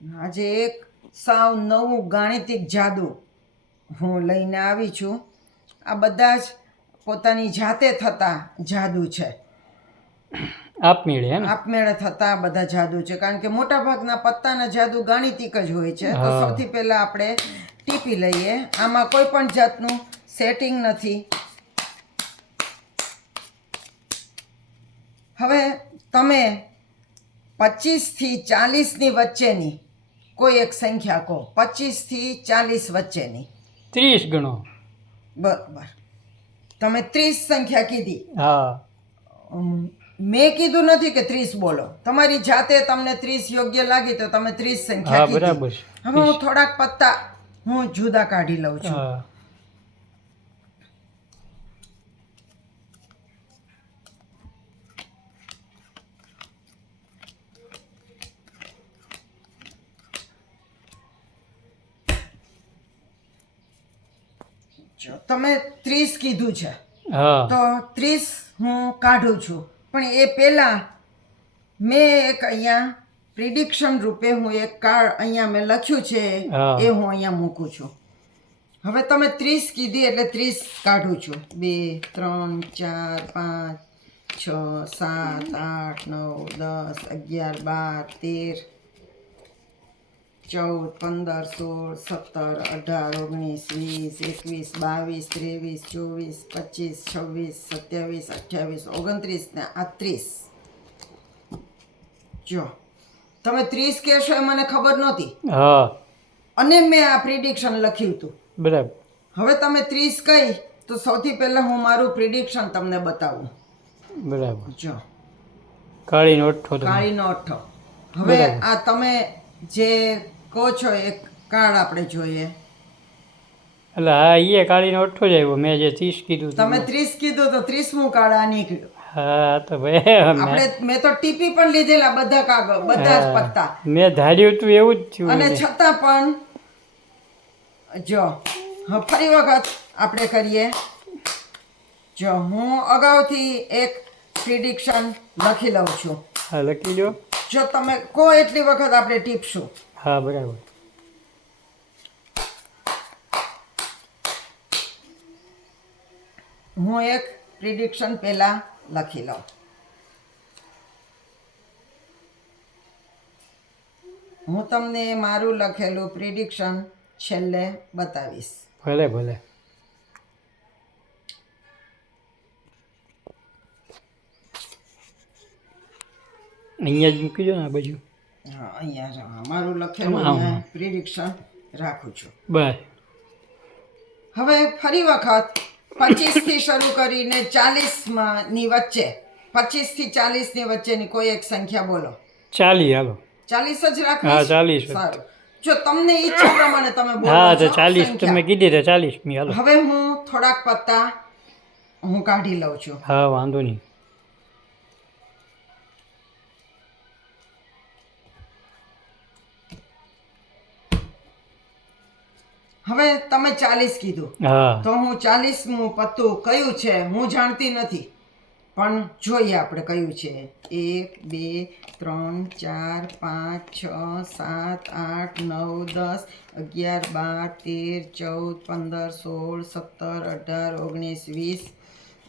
આજે એક સાવ નવું ગાણિતિક જાદુ હું લઈને આવી છું. આ બધા જ પોતાની જાતે થતા જાદુ છે, આપમેળે થતા બધા જાદુ છે. કારણ કે મોટા ભાગના પત્તાના જાદુ ગાણિતિક જ હોય છે. તો સૌથી પહેલા આપણે ટીપી લઈએ. આમાં કોઈ પણ જાતનું સેટિંગ નથી. હવે તમે 25 થી 40 ની વચ્ચેની કોઈ એક સંખ્યા કહો. 25 થી 40 વચ્ચેની 30 ગણો. બરાબર, તમે 30 સંખ્યા કીધી. હા, મેં કીધું નથી કે 30 બોલો. તમારી જાતે તમને 30 યોગ્ય લાગી તો તમે 30 સંખ્યા કીધી. બરાબર. હવે હું થોડાક પત્તા હું જુદા કાઢી લઉં છું. તમે 30 કીધું છે તો 30 હું કાઢું છું. પણ એ પહેલા મેં એક અહીંયા પ્રિડિક્શન રૂપે હું એક કાર્ડ અહીંયા મેં લખ્યું છે એ હું અહીંયા મૂકું છું. હવે તમે 30 કીધી એટલે 30 કાઢું છું. 2 3 4 5 6 7 8 9 10 11 12 13 14 15 16 17 18 19 20 21 25 26 27 28 29 30. જો તમે 30 કહેશો એ મને ખબર નહોતી. અને મેં આ પ્રિડિક્શન લખ્યું હતું. બરાબર. હવે તમે 30 કહી તો સૌથી પહેલા હું મારું પ્રિડિક્શન તમને બતાવું. બરાબર. જો કાળીનો અઠ્ઠો. હવે આ તમે જે કહો છો એક કાર્ડ આપણે જોઈએ. એટલે હા, એ કાળીનો અઠ્ઠો જ આવ્યો. મેં જે 30 કીધું. તમે 30 કીધું તો 30મું કાર્ડ આ નીકળ્યું. હા, તો ભાઈ આપણે મેં તો ટીપી પણ લીધેલા બધા કાગળ, બધા જ પત્તા. મેં ધાર્યું હતું એવું જ થયું. અને છતાં પણ જો ફરી વખત આપણે કરીએ. જો હું અગાઉથી એક પ્રિડિક્શન લખી લઉં છું. હા, લખી લો. જો તમે કહો એટલી વખત આપણે ટીપશું. હા, બરાબર. હું એક પ્રિડિક્શન પહેલા લખી લઉં. હું તમને મારું લખેલું પ્રિડિક્શન છેલ્લે બતાવીશ. ભલે ભલે. અહીંયા જ મૂકી દો ને આ બાજુ. હા, અહીંયા મારું લખેલું પ્રિડિક્શન રાખું છું. બસ. હવે ફરી વખત 25 થી શરૂ કરીને 40 ની વચ્ચે 25 થી 40 ની વચ્ચેની કોઈ એક સંખ્યા બોલો. 40. હાલો, 40 જ રાખવી. હા, 40. સારું, જો તમને ઈચ્છા પ્રમાણે તમે બોલો. હા, તો 40 તમે કીધી તો 40 ની. હાલો, હવે હું થોડાક પત્તા હું કાઢી લઉં છું. હા, વાંધો નહીં. હવે તમે 40 કીધું તો હું 40મું પત્તું કયું છે હું જાણતી નથી, પણ જોઈએ આપણે કયું છે. 1 2 3 4 5 6 7 8 9 10 11 12 13 14 15 16 17 18 19 20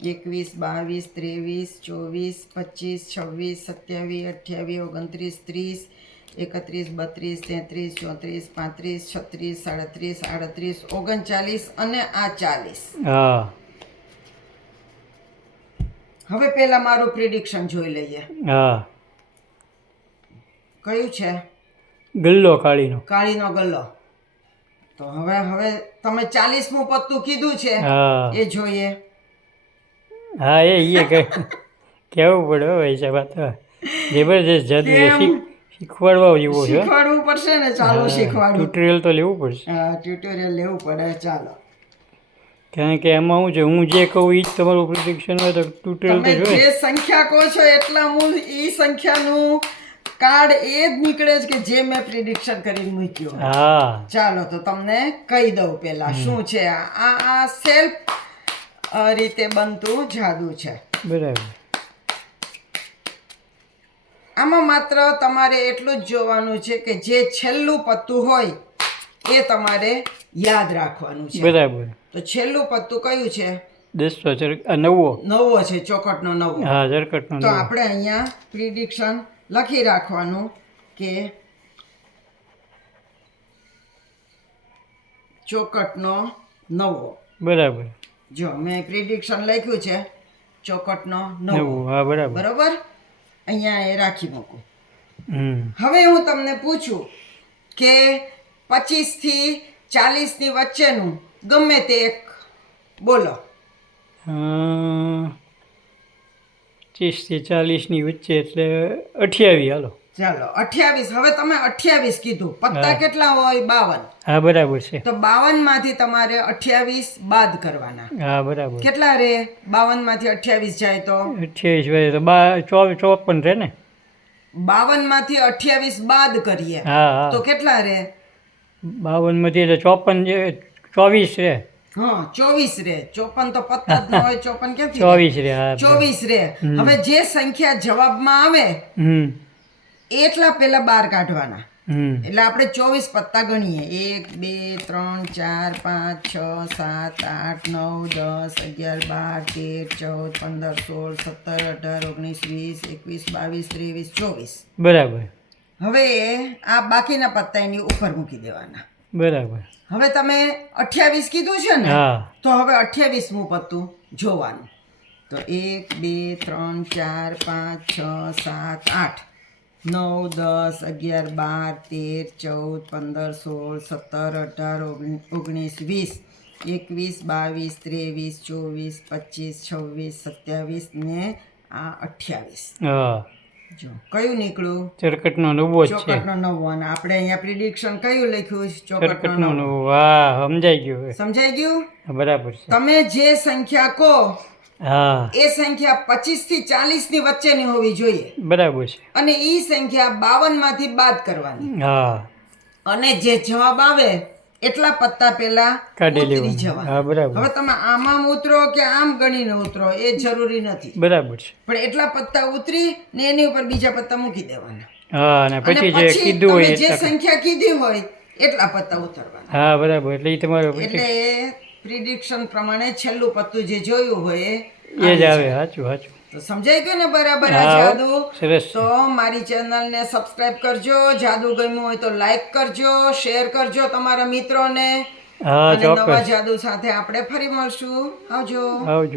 21 22 23 24 25 26 27 28 29 30 31 32 33 34 35 36 37 38 39 અને આ 40. હવે પહેલા મારું પ્રિડિક્શન જોઈ લઈએ. કયું છે? ગલ્લો. કાળીનો ગલ્લો. તો હવે તમે 40મું પત્તું કીધું છે એ જોઈએ. હા, એ કેવું પડે ભાઈ સાહેબ. જબરજસ્ત જાદુ શીખવાડવા જેવો છે. શીખવાડવું પડશે ને. ચાલો શીખવાડવું. ટ્યુટોરિયલ તો લેવું પડશે. હા, ટ્યુટોરિયલ લેવું પડે. ચાલો, કારણ કે એમાં શું છે, હું જે કહું એ જ તમારું પ્રિડિક્શન હોય તો ટ્યુટોરિયલ તો જોઈએ. જે સંખ્યા કહો છો એટલા હું એ સંખ્યાનું કાર્ડ એ જ નીકળે છે કે જે મેં પ્રિડિક્શન કરીને મૂક્યું. હા, ચાલો તો તમને કહી દઉં પહેલા શું છે. આ સેલ્ફ રીતે બનતું જાદુ છે. બરાબર. આમાં માત્ર તમારે એટલું જ જોવાનું છે કે જે છેલ્લું પત્તું હોય એ તમારે યાદ રાખવાનું છે. બરાબર. તો છેલ્લું પત્તું કયું છે? 10 નવો. નવો છે, ચોકટનો નવો. હા, ઝરકટનો તો નવો. આપણે અહીંયા પ્રિડિક્શન લખી રાખવાનું કે ચોકટનો નવો. બરાબર. જો મેં પ્રિડિક્શન લખ્યું છે ચોકટનો નવો. નવું. હા, બરાબર. બરોબર, અહીંયા એ રાખી મૂકું. હમ. હવે હું તમને પૂછું કે 25 થી 40 ની વચ્ચેનું ગમે તે એક બોલો. 30 થી 40 ની વચ્ચે એટલે 28. હાલો. ચાલો 28. હવે તમે 28 કીધું. પત્તા હા. કેટલા હોય? 52. હા, બરાબર છે. તો 52 માંથી તમારે 28 બાદ કરવાના. હા, બરાબર. કેટલા રે? 52 માંથી 28 જાય તો 28 હોય તો 54 રહે ને. 52 માંથી 28 બાદ કરીએ હા, હા. તો કેટલા રે? 52 માંથી એટલે 24 રહે. હા, 24 રે. 54 તો પત્તા જ ન હોય. 54 ક્યાંથી રે? 24 રહે. હા, 24 રે. હવે જે સંખ્યા જવાબમાં આવે હમ. એટલા પેલા 12 કાઢવાના. હમ. એટલે આપણે 24 પત્તા ગણીએ. 1 2 3 4 5 6 7 8 9 10 11 12 13 14 15 16 17 18 19 20 21 22 23 24. બરાબર. હવે આ બાકીના પત્તા એની ઉપર મૂકી દેવાના. બરાબર. હવે તમે 28 કીધું છે ને, હા. તો હવે 28મું પત્તું જોવાનું. તો 1 2 3 4 5 6 7 8 9 10 11 12 13 14 15 16 17 18 19 20 21 22 23 24 25 26 27 ને આ 28. હા. જો કયું નીકળ્યું? ઝરકટનો નવો જ છે. ચોકટનો નવો. અને આપણે અહીંયા પ્રિડિક્શન કયું લખ્યું છે? ચોકટનો ઝરકટનો નવો. નવો. હા, સમજાઈ ગયું હવે. સમજાઈ ગયું? બરાબર છે. તમે જે સંખ્યા કહો હા, એ સંખ્યા 25 થી 40 ની વચ્ચેની હોવી જોઈએ. બરાબર છે. અને ઈ સંખ્યા 52 માંથી બાદ કરવાની. હા, અને જે જવાબ આવે એટલા પત્તા પેલા કાઢી ઉતરી લેવાનું. જવાના. હા, બરાબર. હવે તમે આમાં ઉતરો કે આમ ગણીને ઉતરો એ જરૂરી નથી, બરાબર છે. પણ એટલા પત્તા ઉતરી ને એની ઉપર બીજા પત્તા મૂકી દેવાના. હા, અને અને પછી જે પછી કીધું તમે હોય જે એટલા. સંખ્યા કીધી હોય એટલા પત્તા ઉતરવાના. હા, બરાબર. એટલે એ તમારો એટલે પ્રિડિક્શન પ્રમાણે છેલ્લું પત્તું જે જોયું હોય એ જ આવી આવે. જાય. સાચું સાચું. તો સમજાઈ ગયું ને બરાબર આ હા, જાદુ? સરસ છે. તો મારી ચેનલને સબસ્ક્રાઇબ કરજો. જાદુ ગમ્યું હોય તો લાઈક કરજો, શેર કરજો તમારા મિત્રોને. હા, અને નવા ચોક્કસ. જાદુ સાથે આપણે ફરી મળશું. આવજો. આવજો.